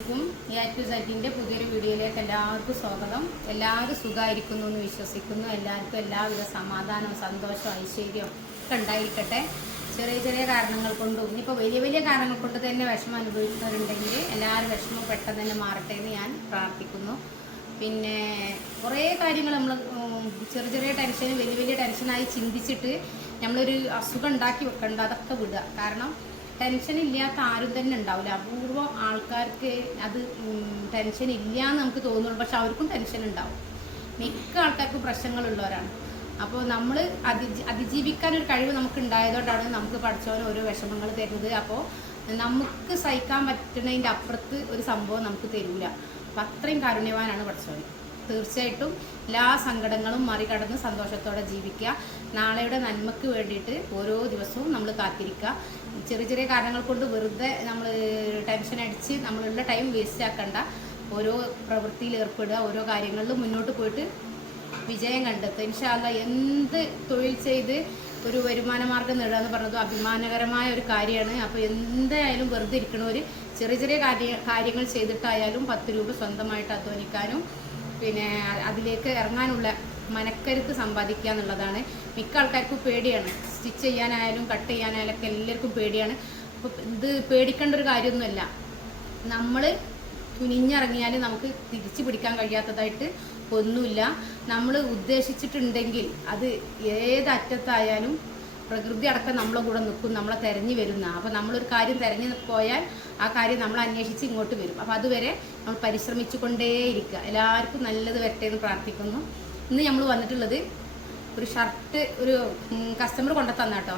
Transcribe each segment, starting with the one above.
ക്കും A to സെറ്റിന്റെ പുതിയൊരു വീഡിയോയിലേക്ക് എല്ലാവർക്കും സ്വാഗതം. എല്ലാവരും സുഖമായിരിക്കുന്നു എന്ന് വിശ്വസിക്കുന്നു. എല്ലാവർക്കും എല്ലാവിധ സമാധാനവും സന്തോഷവും ഐശ്വര്യവും ഒക്കെ ഉണ്ടായിരിക്കട്ടെ. ചെറിയ ചെറിയ കാരണങ്ങൾ കൊണ്ടും ഇനിയിപ്പോൾ വലിയ വലിയ കാരണങ്ങൾ കൊണ്ട് തന്നെ വിഷമം അനുഭവിക്കുന്നവരുണ്ടെങ്കിൽ എല്ലാവരും വിഷമം പെട്ടെന്ന് തന്നെ മാറട്ടെ എന്ന് ഞാൻ പ്രാർത്ഥിക്കുന്നു. പിന്നെ കുറേ കാര്യങ്ങൾ നമ്മൾ ചെറിയ ചെറിയ ടെൻഷൻ വലിയ വലിയ ടെൻഷനായി ചിന്തിച്ചിട്ട് നമ്മളൊരു അസുഖം ഉണ്ടാക്കി വെക്കേണ്ട അതൊക്കെ വിടുക. കാരണം ടെൻഷൻ ഇല്ലാത്ത ആരും തന്നെ ഉണ്ടാവില്ല. അപൂർവം ആൾക്കാർക്ക് അത് ടെൻഷൻ ഇല്ല എന്ന് നമുക്ക് തോന്നുള്ളൂ പക്ഷെ അവർക്കും ടെൻഷൻ ഉണ്ടാവും. മിക്ക ആൾക്കാർക്കും പ്രശ്നങ്ങളുള്ളവരാണ്. അപ്പോൾ നമ്മൾ അതി അതിജീവിക്കാൻ ഒരു കഴിവ് നമുക്ക് ഉണ്ടായതുകൊണ്ടാണ് നമുക്ക് പഠിച്ചവന് ഓരോ വിഷമങ്ങൾ തരുന്നത്. അപ്പോൾ നമുക്ക് സഹിക്കാൻ പറ്റുന്നതിന്റെ അപ്പുറത്ത് ഒരു സംഭവം നമുക്ക് തരില്ല അപ്പം അത്രയും കാരുണ്യവാനാണ് പഠിച്ചവൻ തീർച്ചയായിട്ടും എല്ലാ സങ്കടങ്ങളും മറികടന്ന് സന്തോഷത്തോടെ ജീവിക്കുക. നാളെയുടെ നന്മയ്ക്ക് വേണ്ടിയിട്ട് ഓരോ ദിവസവും നമ്മൾ കാത്തിരിക്കുക. ചെറിയ ചെറിയ കാരണങ്ങൾ കൊണ്ട് വെറുതെ നമ്മൾ ടെൻഷൻ അടിച്ച് നമ്മളുള്ള ടൈം വേസ്റ്റ് ആക്കണ്ട. ഓരോ പ്രവൃത്തിയിൽ ഏർപ്പെടുക ഓരോ കാര്യങ്ങളിലും മുന്നോട്ട് പോയിട്ട് വിജയം കണ്ടെത്തുക. ഇൻഷാല്ല എന്ത് തൊഴിൽ ചെയ്ത് ഒരു വരുമാന മാർഗം നേടുക എന്ന് പറഞ്ഞത് അഭിമാനകരമായ ഒരു കാര്യമാണ്. അപ്പോൾ എന്തായാലും വെറുതെ ഇരിക്കണവർ ചെറിയ ചെറിയ കാര്യ കാര്യങ്ങൾ ചെയ്തിട്ടായാലും പത്ത് രൂപ സ്വന്തമായിട്ട് അധ്വാനിക്കാനും പിന്നെ അതിലേക്ക് ഇറങ്ങാനുള്ള മനക്കരുത്ത് സമ്പാദിക്കുക എന്നുള്ളതാണ്. മിക്ക ആൾക്കാർക്കും പേടിയാണ്. സ്റ്റിച്ച് ചെയ്യാനായാലും കട്ട് ചെയ്യാനായാലും ഒക്കെ എല്ലാവർക്കും പേടിയാണ്. അപ്പോൾ ഇത് പേടിക്കേണ്ട ഒരു കാര്യമൊന്നുമല്ല. നമ്മൾ തുനിഞ്ഞിറങ്ങിയാൽ നമുക്ക് തിരിച്ചു പിടിക്കാൻ കഴിയാത്തതായിട്ട് ഒന്നുമില്ല. നമ്മൾ ഉദ്ദേശിച്ചിട്ടുണ്ടെങ്കിൽ അത് ഏതറ്റത്തായാലും പ്രകൃതി അടക്കം നമ്മളെ കൂടെ നിൽക്കും നമ്മളെ തെരഞ്ഞു വരുന്ന. അപ്പോൾ നമ്മളൊരു കാര്യം തെരഞ്ഞു പോയാൽ ആ കാര്യം നമ്മൾ അന്വേഷിച്ച് ഇങ്ങോട്ട് വരും. അപ്പോൾ അതുവരെ നമ്മൾ പരിശ്രമിച്ചു കൊണ്ടേയിരിക്കുക എല്ലാവർക്കും നല്ലത് വരട്ടെ എന്ന് പ്രാർത്ഥിക്കുന്നു. ഇന്ന് നമ്മൾ വന്നിട്ടുള്ളത് ഒരു ഷർട്ട് ഒരു കസ്റ്റമർ കൊണ്ടു തന്നാട്ടോ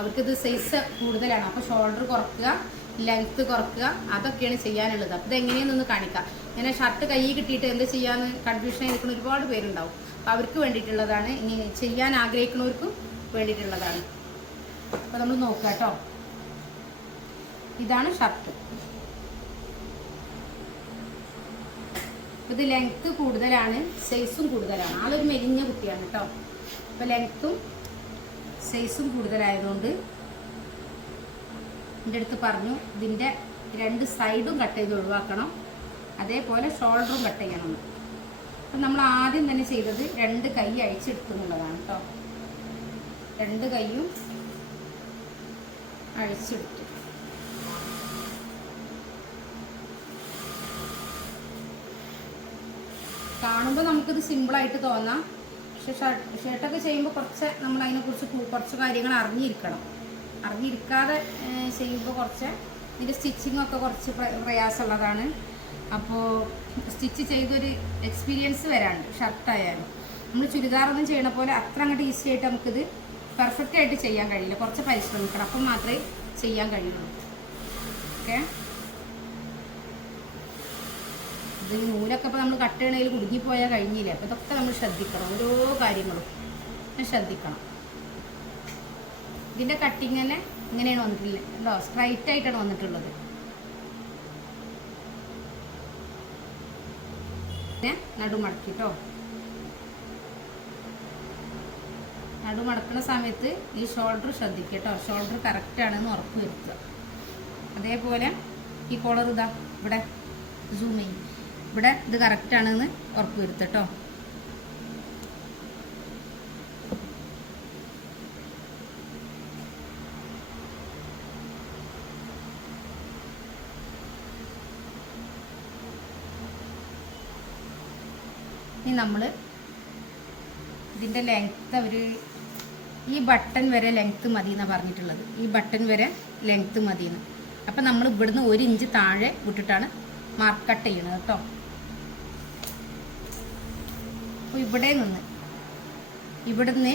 അവർക്കിത് സൈസ് കൂടുതലാണ്. അപ്പോൾ ഷോൾഡർ കുറക്കുക ലെങ്ത്ത് കുറക്കുക അതൊക്കെയാണ് ചെയ്യാനുള്ളത്. അപ്പോൾ ഇതെങ്ങനെയെന്നൊന്ന് കാണിക്കാം. ഇങ്ങനെ ഷർട്ട് കൈ കിട്ടിയിട്ട് എന്ത് ചെയ്യാമെന്ന് കൺഫ്യൂഷൻ ആയിരിക്കുന്ന ഒരുപാട് പേരുണ്ടാവും. അപ്പോൾ അവർക്ക് വേണ്ടിയിട്ടുള്ളതാണ് ഇനി ചെയ്യാൻ ആഗ്രഹിക്കുന്നവർക്കും വേണ്ടിയിട്ടുള്ളതാണ്. അപ്പോൾ നമ്മൾ നോക്കുക കേട്ടോ ഇതാണ് ഷർട്ട്. ഇത് ലെങ്ത്ത് കൂടുതലാണ് സൈസും കൂടുതലാണ്. ആളൊരു മെലിഞ്ഞ കുട്ടിയാണ് കേട്ടോ അപ്പോൾ ലെങ്ത്തും സൈസും കൂടുതലായതുകൊണ്ട് എന്റെ അടുത്ത് പറഞ്ഞു ഇതിന്റെ രണ്ട് സൈഡും കട്ട് ചെയ്ത് ഒഴിവാക്കണം. അതേപോലെ ഷോൾഡറും കട്ട് ചെയ്യണം. അപ്പം നമ്മൾ ആദ്യം തന്നെ ചെയ്തത് രണ്ട് കൈ അഴിച്ചെടുത്തു എന്നുള്ളതാണ് കേട്ടോ രണ്ട് കൈയും അഴിച്ചെടുത്തു. കാണുമ്പോൾ നമുക്കിത് സിമ്പിളായിട്ട് തോന്നാം. പക്ഷെ ഷർട്ട് ഷർട്ടൊക്കെ ചെയ്യുമ്പോൾ കുറച്ച് നമ്മൾ അതിനെക്കുറിച്ച് കുറച്ച് കാര്യങ്ങൾ അറിഞ്ഞിരിക്കണം. അറിഞ്ഞിരിക്കാതെ ചെയ്യുമ്പോൾ കുറച്ച് ഇതിന്റെ സ്റ്റിച്ചിങ് ഒക്കെ കുറച്ച് പ്രയാസമുള്ളതാണ്. അപ്പോൾ സ്റ്റിച്ച് ചെയ്തൊരു എക്സ്പീരിയൻസ് വരാണ്ട് ഷർട്ടായാലും. നമ്മൾ ചുരിദാറൊന്നും ചെയ്യണ പോലെ അത്ര അങ്ങോട്ട് ഈസി ആയിട്ട് നമുക്കിത് പെർഫെക്റ്റ് ആയിട്ട് ചെയ്യാൻ കഴിയില്ല. കുറച്ച് പരിശ്രമിക്കണം. അപ്പം മാത്രമേ ചെയ്യാൻ കഴിയുള്ളൂ. ഓക്കെ? ഇത് ഈ നൂലൊക്കെ ഇപ്പോൾ നമ്മൾ കട്ട് ചെയ്യണതിൽ കുടുങ്ങിപ്പോയാൽ കഴിഞ്ഞില്ല? അപ്പോൾ ഇതൊക്കെ നമ്മൾ ശ്രദ്ധിക്കണം. ഓരോ കാര്യങ്ങളും ശ്രദ്ധിക്കണം. ഇതിന്റെ കട്ടിങ് തന്നെ ഇങ്ങനെയാണ് വന്നിട്ടുള്ളത്. ഉണ്ടോ സ്ട്രൈറ്റ് ആയിട്ടാണ് വന്നിട്ടുള്ളത്. പിന്നെ നടുമടക്കി കേട്ടോ നടുമടക്കുന്ന സമയത്ത് ഈ ഷോൾഡർ ശ്രദ്ധിക്കുക കേട്ടോ. ഷോൾഡർ കറക്റ്റ് ആണെന്ന് ഉറപ്പ് വരുത്തുക. അതേപോലെ ഈ കോളർ ഇതാ ഇവിടെ സൂം ചെയ്യും. ഇവിടെ ഇത് കറക്റ്റ് ആണെന്ന് ഉറപ്പ് വരുത്തുക കേട്ടോ. ഇനി നമ്മൾ ഇതിന്റെ ലെങ്ത്ത് അവർ ഈ ബട്ടൺ വരെ ലെങ്ത്ത് മതി എന്നാണ് പറഞ്ഞിട്ടുള്ളത്. ഈ ബട്ടൺ വരെ ലെങ്ത്ത് മതി എന്ന് അപ്പം നമ്മൾ ഇവിടുന്ന് ഒരു ഇഞ്ച് താഴെ വിട്ടിട്ടാണ് മാർക്ക് കട്ട് ചെയ്യണത് കേട്ടോ. അപ്പോൾ ഇവിടെ നിന്ന് ഇവിടുന്ന്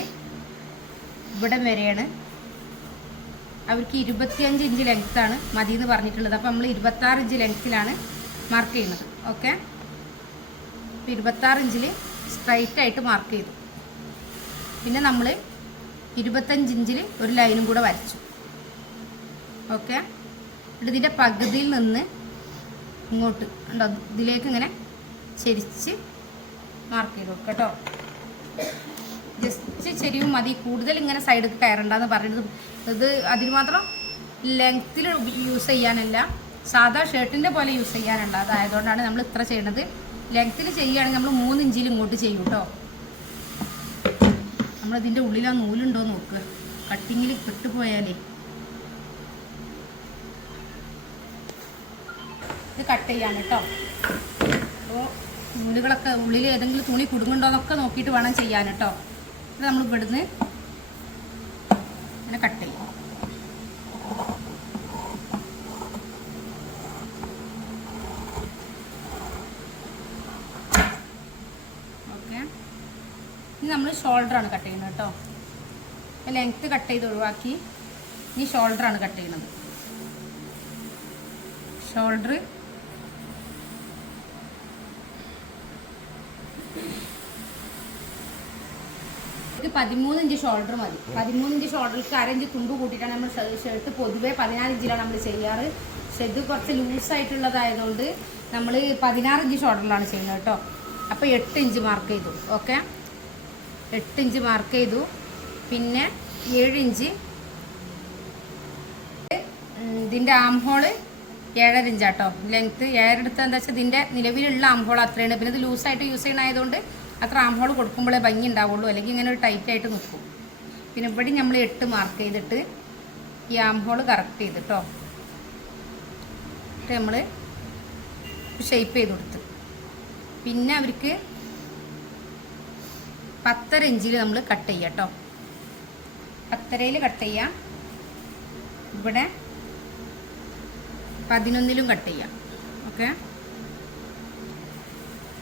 ഇവിടം വരെയാണ് അവർക്ക് ഇരുപത്തിയഞ്ച് ഇഞ്ച് ലെങ്ത്താണ് മതി എന്ന് പറഞ്ഞിട്ടുള്ളത്. അപ്പോൾ നമ്മൾ ഇരുപത്താറ് ഇഞ്ച് ലെങ്ത്തിലാണ് മാർക്ക് ചെയ്യുന്നത്. ഓക്കെ അപ്പോൾ ഇരുപത്താറ് ഇഞ്ചിൽ സ്ട്രൈറ്റ് ആയിട്ട് മാർക്ക് ചെയ്തു. പിന്നെ നമ്മൾ ഇരുപത്തഞ്ച് ഇഞ്ചിൽ ഒരു ലൈനും കൂടെ വരച്ചു. ഓക്കെ? ഇതിന്റെ പകുതിയിൽ നിന്ന് ഇങ്ങോട്ട് ഉണ്ടോ ഇതിലേക്ക് ഇങ്ങനെ ചെരിച്ച് മാർക്ക് ചെയ്തു കേട്ടോ. ജസ്റ്റ് ചെരിവ് മതി. കൂടുതൽ ഇങ്ങനെ സൈഡിൽ കയറണ്ടെന്ന് പറയുന്നത് ഇത് അതിന് മാത്രം ലെങ്ത്തിൽ യൂസ് ചെയ്യാനല്ല. സാധാ ഷർട്ടിന്റെ പോലെ യൂസ് ചെയ്യാനുണ്ട് അതായതുകൊണ്ടാണ് നമ്മൾ ഇത്ര ചെയ്യണത്. ലെങ്ത്തിൽ ചെയ്യുകയാണെങ്കിൽ നമ്മൾ മൂന്ന് ഇഞ്ചിൽ ഇങ്ങോട്ട് ചെയ്യും കേട്ടോ. നമ്മളിതിന്റെ ഉള്ളിൽ ആ നൂലുണ്ടോ നോക്ക്. കട്ടിങ്ങിൽ പെട്ടുപോയാലേ. ഇത് കട്ട് ചെയ്യാണ് കേട്ടോ അപ്പോൾ നൂലുകളൊക്കെ ഉള്ളിൽ ഏതെങ്കിലും തുണി കുടുങ്ങുണ്ടോ എന്നൊക്കെ നോക്കിയിട്ട് വേണം ചെയ്യാൻ കേട്ടോ ഇത് നമ്മൾ ഇവിടുന്ന് ഇങ്ങനെ കട്ട് ചെയ്യും ഓക്കെ ഇനി നമ്മൾ ഷോൾഡറാണ് കട്ട് ചെയ്യുന്നത് കേട്ടോ. ലെങ്ത്ത് കട്ട് ചെയ്ത് ഒഴിവാക്കി ഇനി ആണ് കട്ട് ചെയ്യുന്നത്. ഷോൾഡർ. പതിമൂന്ന് ഇഞ്ച് ഷോൾഡർ മതി. പതിമൂന്ന് ഇഞ്ച് ഷോൾഡർക്ക് അരഞ്ച് തുമ്പ് കൂട്ടിയിട്ടാണ് നമ്മൾ ഷർട്ട് പൊതുവേ പതിനാറ് ഇഞ്ചിലാണ് നമ്മൾ ചെയ്യാറ്. പക്ഷെ ഇത് കുറച്ച് ലൂസായിട്ടുള്ളതായതുകൊണ്ട് നമ്മൾ പതിനാറ് ഇഞ്ച് ഷോൾഡറിലാണ് ചെയ്യുന്നത് കേട്ടോ. അപ്പോൾ എട്ട് ഇഞ്ച് മാർക്ക് ചെയ്തു. ഓക്കെ എട്ട് ഇഞ്ച് മാർക്ക് ചെയ്തു. പിന്നെ ഏഴ് ഇഞ്ച് ഇതിന്റെ ആം ഹോൾ ഏഴര ഇഞ്ചാട്ടോ ലെങ്ത്ത് ഏഴെടുത്ത് എന്താ വെച്ചാൽ ഇതിന്റെ നിലവിലുള്ള ആം ഹോൾ അത്രയാണ്. പിന്നെ ഇത് ലൂസായിട്ട് യൂസ് ചെയ്യണമായതുകൊണ്ട് അത്ര ആം ഹോൾ കൊടുക്കുമ്പോഴേ ഭംഗി ഉണ്ടാവുള്ളൂ. അല്ലെങ്കിൽ ഇങ്ങനെ ഒരു ടൈറ്റ് ആയിട്ട് നിൽക്കും. പിന്നെ ഇവിടെ നമ്മൾ എട്ട് മാർക്ക് ചെയ്തിട്ട് ഈ ആം ഹോൾ കറക്റ്റ് ചെയ്തിട്ടോ നമ്മൾ ഷേപ്പ് ചെയ്ത് കൊടുത്ത്. പിന്നെ അവർക്ക് പത്തര ഇഞ്ചിൽ നമ്മൾ കട്ട് ചെയ്യാം കേട്ടോ പത്തരയിൽ കട്ട് ചെയ്യാം. ഇവിടെ പതിനൊന്നിലും കട്ട് ചെയ്യാം. ഓക്കെ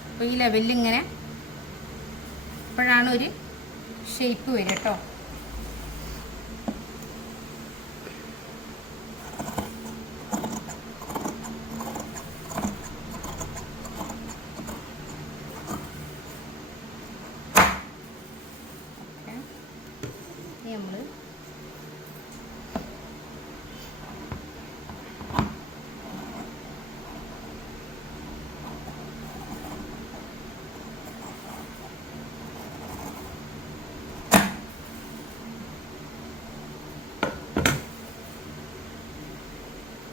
അപ്പോൾ ഈ ലെവലിൽ ഇങ്ങനെ ഇപ്പോഴാണ് ഒരു ഷേപ്പ് വരിക കേട്ടോ ഓക്കെ ഇനി നമ്മൾ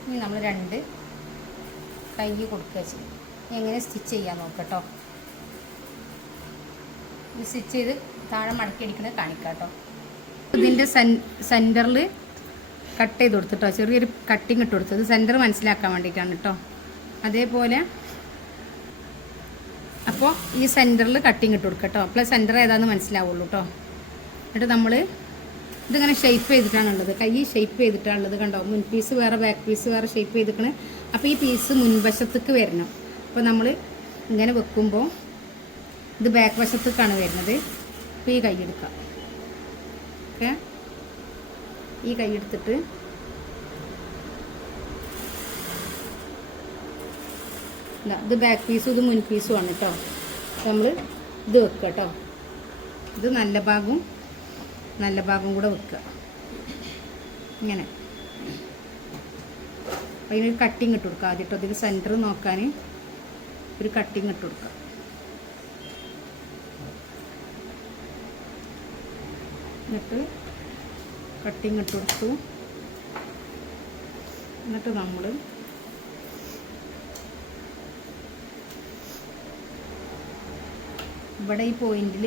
ഇനി നമ്മൾ രണ്ട് കൈ കൊടുക്കുക ചെയ്യും എങ്ങനെ സ്റ്റിച്ച് ചെയ്യാൻ നോക്കട്ടോ സ്റ്റിച്ച് ചെയ്ത് താഴെ മടക്കി അടിക്കുന്നത് കാണിക്കാം ഇതിന്റെ സെന്ററിൽ കട്ട് ചെയ്ത് കൊടുത്തിട്ടോ. ചെറിയൊരു കട്ടിങ് ഇട്ട് കൊടുത്തത് സെന്റർ മനസ്സിലാക്കാൻ വേണ്ടിയിട്ടാണ് കേട്ടോ അതേപോലെ അപ്പോൾ ഈ സെന്ററിൽ കട്ടിങ് ഇട്ട് കൊടുക്കുക അപ്പോൾ സെന്റർ ഏതാണെന്ന് മനസ്സിലാവുള്ളൂ കേട്ടോ എന്നിട്ട് നമ്മൾ ഇതിങ്ങനെ ഷേപ്പ് ചെയ്തിട്ടാണുള്ളത് കൈ ഷേപ്പ് ചെയ്തിട്ടാണുള്ളത് കണ്ടോ? മുൻ പീസ് വേറെ ബാക്ക് പീസ് വേറെ ഷേപ്പ് ചെയ്തിരിക്കണേ അപ്പോൾ ഈ പീസ് മുൻവശത്തേക്ക് വരണം. അപ്പോൾ നമ്മൾ ഇങ്ങനെ വെക്കുമ്പോൾ ഇത് ബാക്ക് വശത്തേക്കാണ് വരുന്നത്. അപ്പോൾ ഈ കൈ എടുക്കാം. ഓക്കെ? ഈ കൈ എടുത്തിട്ട് ഇത് ബാക്ക് പീസും ഇത് മുൻ പീസും ആണ് കേട്ടോ നമ്മൾ ഇത് വെക്കുക കേട്ടോ ഇത് നല്ല ഭാഗവും നല്ല ഭാഗം കൂടെ വെക്കുക. ഇങ്ങനെ. അതിനൊരു കട്ടിങ് ഇട്ട് കൊടുക്കുക. ആദ്യം ഇതിൽ സെന്റർ നോക്കാൻ ഒരു കട്ടിങ് ഇട്ട് കൊടുക്കുക. എന്നിട്ട് കട്ടിങ് ഇട്ട് കൊടുത്തു. എന്നിട്ട് നമ്മൾ ഇവിടെ ഈ പോയിന്റിൽ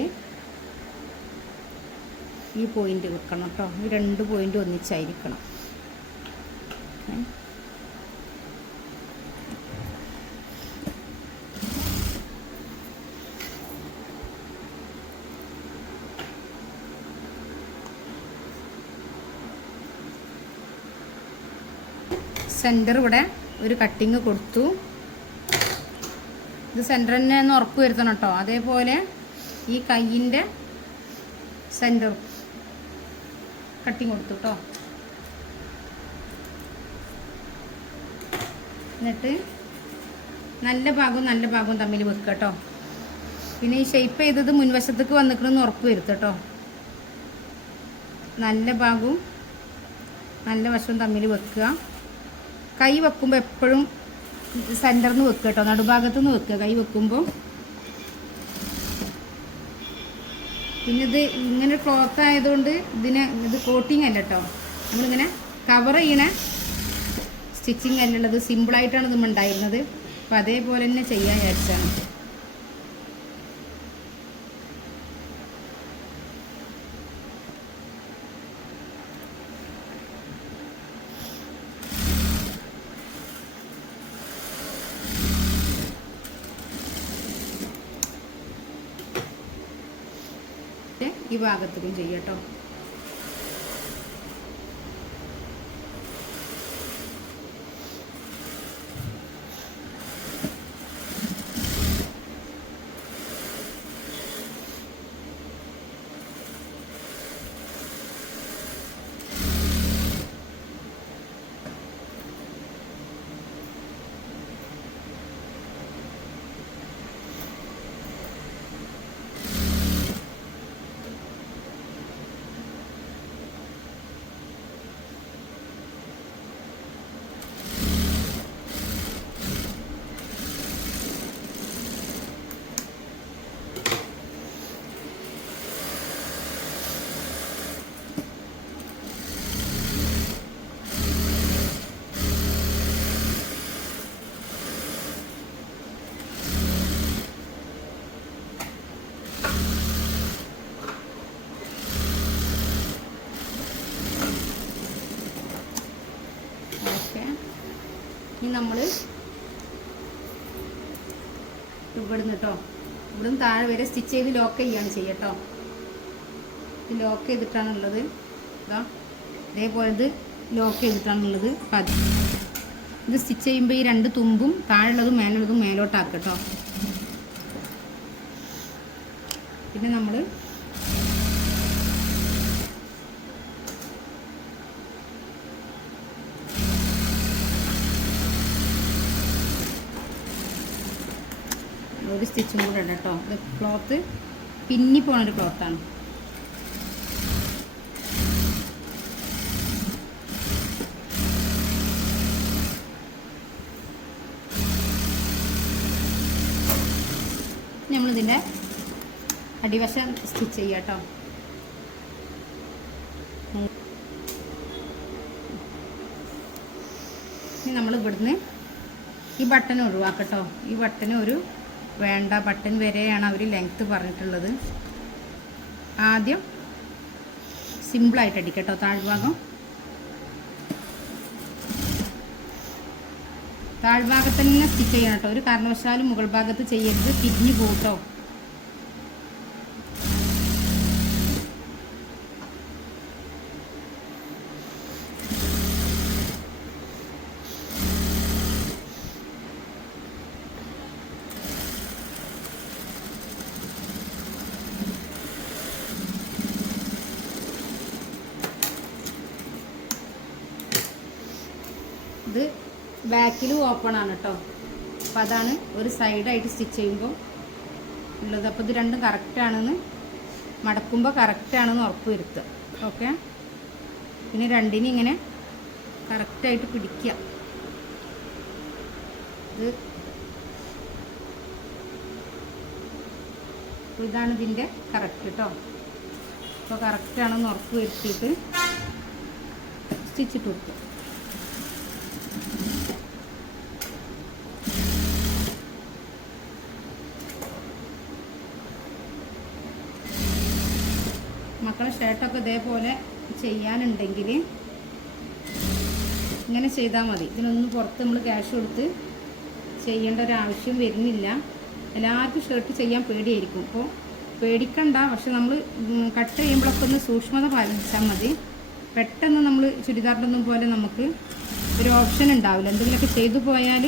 ഈ പോയിന്റ് വെക്കണം കേട്ടോ. ഈ രണ്ട് പോയിന്റ് ഒന്നിച്ചായിരിക്കണം. സെന്റർ ഇവിടെ ഒരു കട്ടിങ് കൊടുത്തു. ഇത് സെന്റർ തന്നെ ഒന്ന് ഉറപ്പ് വരുത്തണം കേട്ടോ. അതേപോലെ ഈ കയ്യിന്റെ സെന്റർ കട്ടിങ് കൊടുത്തു കേട്ടോ എന്നിട്ട് നല്ല ഭാഗവും നല്ല ഭാഗവും തമ്മിൽ വെക്കുക കേട്ടോ പിന്നെ ഈ ഷേപ്പ് ചെയ്തത് മുൻവശത്തേക്ക് വന്നിക്കണമെന്ന് ഉറപ്പ് വരുത്തുക കേട്ടോ നല്ല ഭാഗവും നല്ല വശവും തമ്മിൽ വെക്കുക. കൈ വെക്കുമ്പോൾ എപ്പോഴും സെന്ററിൽ നിന്ന് വെക്കുക കേട്ടോ നടുഭാഗത്തു നിന്ന് വെക്കുക. കൈ വെക്കുമ്പോൾ പിന്നെ ഇത് ഇങ്ങനെ ക്ലോത്ത് ആയതുകൊണ്ട് ഇതിന് ഇത് കോട്ടിങ് അല്ല കേട്ടോ നമ്മളിങ്ങനെ കവർ ചെയ്യണ സ്റ്റിച്ചിങ് അല്ലുള്ളത് സിമ്പിളായിട്ടാണ് നമ്മൾ ഉണ്ടായിരുന്നത്. അപ്പോൾ അതേപോലെ തന്നെ ചെയ്യാൻ വിചാരിച്ചാണ് ഈ ഭാഗത്തേക്കും ചെയ്യാം ഓക്കെ ഇനി നമ്മൾ ഇവിടുന്ന് കേട്ടോ ഇവിടുന്ന് താഴെ വരെ സ്റ്റിച്ച് ചെയ്ത് ലോക്ക് ചെയ്യാണ് ചെയ്യട്ടോ. ഇത് ലോക്ക് ചെയ്തിട്ടാണുള്ളത്. ഇതാ. ഇതേപോലെ ഇത് ലോക്ക് ചെയ്തിട്ടാണുള്ളത് അത് ഇത് സ്റ്റിച്ച് ചെയ്യുമ്പോൾ ഈ രണ്ട് തുമ്പും താഴെയുള്ളതും മേലുള്ളതും മേലോട്ടാക്കട്ടോ പിന്നെ നമ്മൾ ഒരു സ്റ്റിച്ചും കൂടെ ഇടാം കേട്ടോ. ഇത് ക്ലോത്ത് പിന്നി പോണൊരു ക്ലോത്താണ്. നമ്മളിതിന്റെ അടിവശം സ്റ്റിച്ച് ചെയ്യാം കേട്ടോ. നമ്മൾ ഇവിടുന്ന് ഈ ബട്ടൺ ഒഴിവാക്കട്ടോ ഈ ബട്ടൺ ഒരു വേണ്ട ബട്ടൺ വരെയാണ് അവർ ലെങ്ത്ത് പറഞ്ഞിട്ടുള്ളത്. ആദ്യം സിമ്പിളായിട്ട് അടിക്കട്ടോ താഴ്ഭാഗം. താഴ്ഭാഗത്ത് തന്നെ സ്റ്റിച്ച് ചെയ്യണം കേട്ടോ. ഒരു കാരണവശാലും മുകൾ ഭാഗത്ത് ചെയ്യരുത് തിരിഞ്ഞു പോട്ടോ ഇത് ബാക്കിലും ഓപ്പൺ ആണ് കേട്ടോ അപ്പം അതാണ് ഒരു സൈഡായിട്ട് സ്റ്റിച്ച് ചെയ്യുമ്പോൾ ഉള്ളത്. അപ്പോൾ ഇത് രണ്ടും കറക്റ്റാണെന്ന് മടക്കുമ്പോൾ കറക്റ്റാണെന്ന് ഉറപ്പ് വരുത്തുക. ഓക്കെ പിന്നെ രണ്ടിനും ഇങ്ങനെ കറക്റ്റായിട്ട് പിടിക്കുക. ഇത് ഇതാണ് ഇതിന്റെ കറക്റ്റ് കേട്ടോ അപ്പോൾ കറക്റ്റാണെന്ന് ഉറപ്പ് വരുത്തിയിട്ട് സ്റ്റിച്ചിട്ട് കൊടുക്കുക. മക്കളെ ഷർട്ടൊക്കെ ഇതേപോലെ ചെയ്യാനുണ്ടെങ്കിൽ ഇങ്ങനെ ചെയ്താൽ മതി. ഇതിനൊന്നും പുറത്ത് നമ്മൾ ക്യാഷ് കൊടുത്ത് ചെയ്യേണ്ട ഒരു ആവശ്യം വരുന്നില്ല. എല്ലാവർക്കും ഷർട്ട് ചെയ്യാൻ പേടിയായിരിക്കും. അപ്പോൾ പേടിക്കണ്ട. പക്ഷെ നമ്മൾ കട്ട് ചെയ്യുമ്പോഴൊക്കെ ഒന്ന് സൂക്ഷ്മത പാലിച്ചാൽ മതി. പെട്ടെന്ന് നമ്മൾ ചുരിദാറിലൊന്നും പോലെ നമുക്ക് ഒരു ഓപ്ഷൻ ഉണ്ടാവില്ല. എന്തെങ്കിലുമൊക്കെ ചെയ്തു പോയാൽ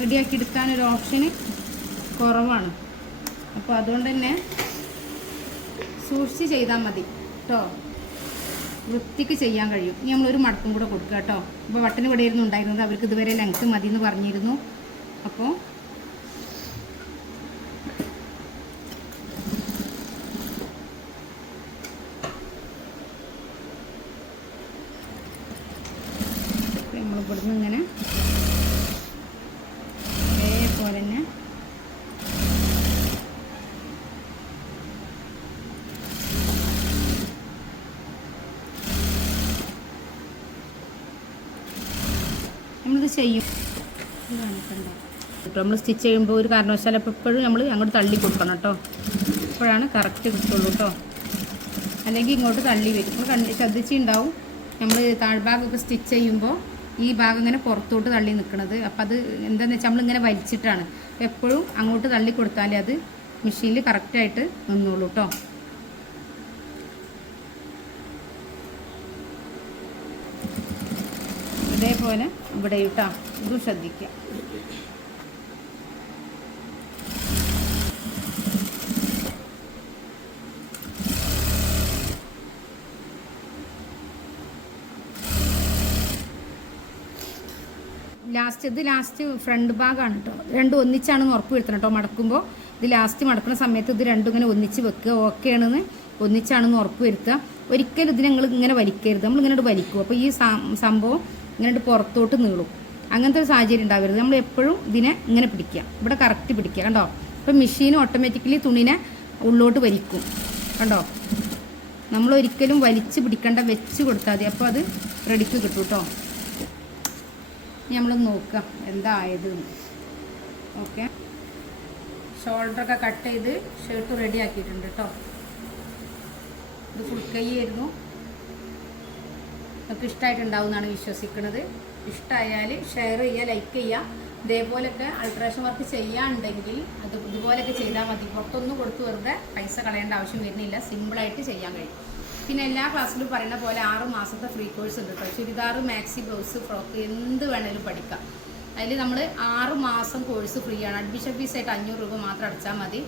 റെഡിയാക്കി എടുക്കാൻ ഒരു ഓപ്ഷന് കുറവാണ്. അപ്പോൾ അതുകൊണ്ട് തന്നെ സൂക്ഷിച്ച് ചെയ്താൽ മതി. കേട്ടോ വൃത്തിക്ക് ചെയ്യാൻ കഴിയും. ഇനി നമ്മളൊരു മടക്കും കൂടെ കൊടുക്കുക കേട്ടോ ഇപ്പോൾ വട്ടന് ഇവിടെ ആയിരുന്നു ഉണ്ടായിരുന്നത് അവർക്ക് ഇതുവരെ ലെങ്ത്ത് മതി എന്ന് പറഞ്ഞിരുന്നു. അപ്പോൾ നമ്മൾ ഇവിടുന്ന് ഇങ്ങനെ അതേപോലെ തന്നെ നമ്മളിത് ചെയ്യും. കേട്ടോ നമ്മൾ സ്റ്റിച്ച് ചെയ്യുമ്പോൾ ഒരു കാരണവശാലും അപ്പോൾ എപ്പോഴും നമ്മൾ അങ്ങോട്ട് തള്ളി കൊടുക്കണം കേട്ടോ അപ്പോഴാണ് കറക്റ്റ് കിട്ടുള്ളൂ കേട്ടോ അല്ലെങ്കിൽ ഇങ്ങോട്ട് തള്ളി വരും. നമ്മൾ കണ്ട് ശ്രദ്ധിച്ചിട്ടുണ്ടാവും നമ്മൾ താഴ്ഭാഗമൊക്കെ സ്റ്റിച്ച് ചെയ്യുമ്പോൾ ഈ ഭാഗം ഇങ്ങനെ പുറത്തോട്ട് തള്ളി നിൽക്കുന്നത് അപ്പോൾ അത് എന്താണെന്ന് വെച്ചാൽ നമ്മളിങ്ങനെ വലിച്ചിട്ടാണ്. എപ്പോഴും അങ്ങോട്ട് തള്ളി കൊടുത്താലേ അത് മെഷീനിൽ കറക്റ്റായിട്ട് നിന്നോളൂ കേട്ടോ ഇതേപോലെ ഇവിടെ ഇട്ടാ ഇത് ശ്രദ്ധിക്കുക. ലാസ്റ്റ് ഇത് ലാസ്റ്റ് ഫ്രണ്ട് ഭാഗമാണ് കേട്ടോ രണ്ടും ഒന്നിച്ചാണെന്ന് ഉറപ്പ് വരുത്തണം കേട്ടോ മടക്കുമ്പോൾ ഇത് ലാസ്റ്റ് മടക്കുന്ന സമയത്ത് ഇത് രണ്ടും ഇങ്ങനെ ഒന്നിച്ച് വെക്കുക. ഓക്കെ ആണെന്ന് ഒന്നിച്ചാണെന്ന് ഉറപ്പ് വരുത്തുക. ഒരിക്കലും ഇതിനെ നിങ്ങൾ ഇങ്ങനെ വലിക്കരുത്. നമ്മൾ ഇങ്ങനെ വലിക്കും. അപ്പോൾ ഈ സംഭവം ഇങ്ങനെ പുറത്തോട്ട് നീളും. അങ്ങനത്തെ ഒരു സാഹചര്യം ഉണ്ടാവരുത്. നമ്മൾ എപ്പോഴും ഇതിനെ ഇങ്ങനെ പിടിക്കുക. ഇവിടെ കറക്റ്റ് പിടിക്കുക. കണ്ടോ? ഇപ്പം മെഷീൻ ഓട്ടോമാറ്റിക്കലി തുണിനെ ഉള്ളോട്ട് വലിക്കും. കണ്ടോ? നമ്മൾ ഒരിക്കലും വലിച്ച് പിടിക്കേണ്ട വെച്ച് കൊടുത്താൽ മതി. അപ്പോൾ അത് റെഡിക്ക് കിട്ടും കേട്ടോ. നമ്മൾ നോക്കാം എന്താ ആയത് ഓക്കെ ഷോൾഡറൊക്കെ കട്ട് ചെയ്ത് ഷർട്ട് റെഡി ആക്കിയിട്ടുണ്ട് കേട്ടോ. ഇത് ഫുൾ കൈ ആയിരുന്നു. നിങ്ങൾക്ക് ഇഷ്ടമായിട്ടുണ്ടാവും എന്നാണ് വിശ്വസിക്കുന്നത്. ഇഷ്ടമായാൽ ഷെയർ ചെയ്യുക ലൈക്ക് ചെയ്യുക. ഇതേപോലൊക്കെ അൾട്രേഷൻ വർക്ക് ചെയ്യാണ്ടെങ്കിൽ അത് ഇതുപോലൊക്കെ ചെയ്താൽ മതി. പുറത്തൊന്നും കൊടുത്ത് വെറുതെ പൈസ കളയേണ്ട ആവശ്യം വരുന്നില്ല. സിമ്പിളായിട്ട് ചെയ്യാൻ കഴിയും. പിന്നെ എല്ലാ ക്ലാസ്സിലും പറയുന്ന പോലെ ആറ് മാസത്തെ ഫ്രീ കോഴ്സ് ഉണ്ട് കേട്ടോ ചുരിദാർ മാക്സി ബ്ലൗസ് ഫ്രോക്ക് എന്ത് വേണേലും പഠിക്കാം. അതിൽ നമ്മൾ ആറ് മാസം കോഴ്സ് ഫ്രീ ആണ്. അഡ്മിഷൻ ഫീസ് ആയിട്ട് അഞ്ഞൂറ് രൂപ മാത്രം അടച്ചാൽ മതി.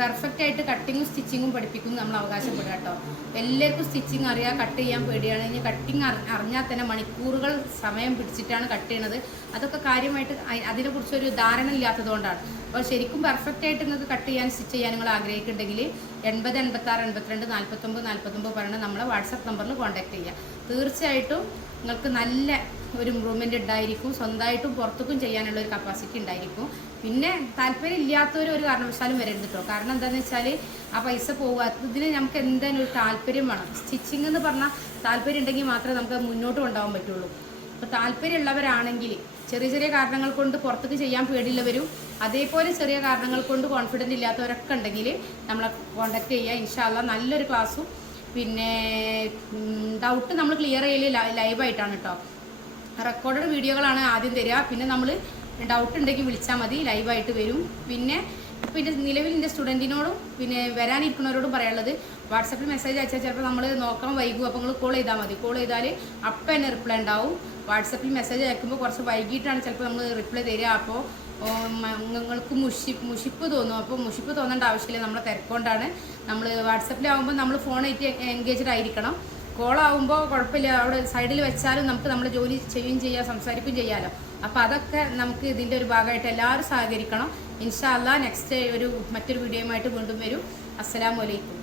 പെർഫെക്റ്റ് ആയിട്ട് കട്ടിങ്ങും സ്റ്റിച്ചിങ്ങും പഠിപ്പിക്കും നമ്മൾ അവകാശപ്പെടുക കേട്ടോ. എല്ലാവർക്കും സ്റ്റിച്ചിങ് അറിയാം കട്ട് ചെയ്യാൻ പേടിയാണ്. ഇനി കട്ടിങ് അറിഞ്ഞാൽ തന്നെ മണിക്കൂറുകൾ സമയം പിടിച്ചിട്ടാണ് കട്ട് ചെയ്യണത്. അതൊക്കെ കാര്യമായിട്ട് അതിനെക്കുറിച്ച് ഒരു ധാരണ ഇല്ലാത്തതുകൊണ്ടാണ്. അപ്പോൾ ശരിക്കും പെർഫെക്റ്റ് ആയിട്ട് നിങ്ങൾക്ക് കട്ട് ചെയ്യാൻ സ്റ്റിച്ച് ചെയ്യാൻ നിങ്ങൾ ആഗ്രഹിക്കുന്നുണ്ടെങ്കിൽ എൺപത് എൺപത്താറ് എൺപത്തിരണ്ട് നാൽപ്പത്തൊമ്പത് നാൽപ്പത്തൊമ്പത് പറയുന്നത് നമ്മളെ വാട്സപ്പ് നമ്പറിൽ കോൺടാക്ട് ചെയ്യുക. തീർച്ചയായിട്ടും നിങ്ങൾക്ക് നല്ല ഒരു ഇമ്പ്രൂവ്മെന്റ് ഉണ്ടായിരിക്കും. സ്വന്തമായിട്ടും പുറത്തേക്കും ചെയ്യാനുള്ള ഒരു കപ്പാസിറ്റി ഉണ്ടായിരിക്കും. പിന്നെ താല്പര്യം ഒരു കാരണവശാലും വരരുത് കേട്ടോ കാരണം എന്താണെന്ന് വെച്ചാൽ ആ പൈസ പോകാത്തതിന് നമുക്ക് എന്തായാലും ഒരു താല്പര്യം വേണം. സ്റ്റിച്ചിങ് എന്ന് പറഞ്ഞാൽ താല്പര്യം ഉണ്ടെങ്കിൽ മാത്രമേ നമുക്ക് മുന്നോട്ട് കൊണ്ടുപോകാൻ പറ്റുള്ളൂ. അപ്പോൾ താല്പര്യമുള്ളവരാണെങ്കിൽ ചെറിയ ചെറിയ കാരണങ്ങൾ കൊണ്ട് പുറത്തേക്ക് ചെയ്യാൻ പേടിയുള്ളവരും അതേപോലെ ചെറിയ കാരണങ്ങൾ കൊണ്ട് കോൺഫിഡന്റ് ഇല്ലാത്തവരൊക്കെ ഉണ്ടെങ്കിൽ നമ്മളെ കോൺടാക്ട് ചെയ്യുക. ഇൻഷാല്ല നല്ലൊരു ക്ലാസ്സും പിന്നെ ഡൗട്ട് നമ്മൾ ക്ലിയർ ചെയ്യൽ ലൈവായിട്ടാണ് കേട്ടോ റെക്കോർഡഡ് വീഡിയോകളാണ് ആദ്യം തരിക. പിന്നെ നമ്മൾ ഡൗട്ട് ഉണ്ടെങ്കിൽ വിളിച്ചാൽ മതി ലൈവായിട്ട് വരും. പിന്നെ പിന്നെ നിലവിൽ എന്റെ സ്റ്റുഡന്റിനോടും പിന്നെ വരാനിരിക്കുന്നവരോടും പറയാനുള്ളത് വാട്സപ്പിൽ മെസ്സേജ് അയച്ചാൽ ചിലപ്പോൾ നമ്മൾ നോക്കാൻ വൈകും അപ്പോൾ നിങ്ങൾ കോൾ ചെയ്താൽ മതി. കോൾ ചെയ്താൽ അപ്പം തന്നെ റിപ്ലൈ ഉണ്ടാവും. വാട്സപ്പിൽ മെസ്സേജ് അയക്കുമ്പോൾ കുറച്ച് വൈകിട്ടാണ് ചിലപ്പോൾ നമ്മൾ റിപ്ലൈ തരിക. അപ്പോൾ നിങ്ങൾക്ക് മുഷി മുഷിപ്പ് തോന്നും. അപ്പോൾ മുഷിപ്പ് തോന്നേണ്ട ആവശ്യമില്ല. നമ്മളെ തിരക്കൊണ്ടാണ് നമ്മൾ വാട്സപ്പിലാവുമ്പോൾ നമ്മൾ ഫോൺ ഫോണായിട്ട് എൻഗേജ്ഡ് ആയിരിക്കണം. കോളാവുമ്പോൾ കുഴപ്പമില്ല. അവിടെ സൈഡിൽ വെച്ചാലും നമുക്ക് നമ്മുടെ ജോലി ചെയ്യുകയും ചെയ്യാം സംസാരിക്കുകയും ചെയ്യാമല്ലോ അപ്പോൾ അതൊക്കെ നമുക്ക് ഇതിന്റെ ഒരു ഭാഗമായിട്ട് എല്ലാവരും സഹകരിക്കണം. ഇൻഷാല്ല നെക്സ്റ്റ് ഒരു മറ്റൊരു വീഡിയോയുമായിട്ട് വീണ്ടും വരും. അസ്സലാമു അലൈക്കും.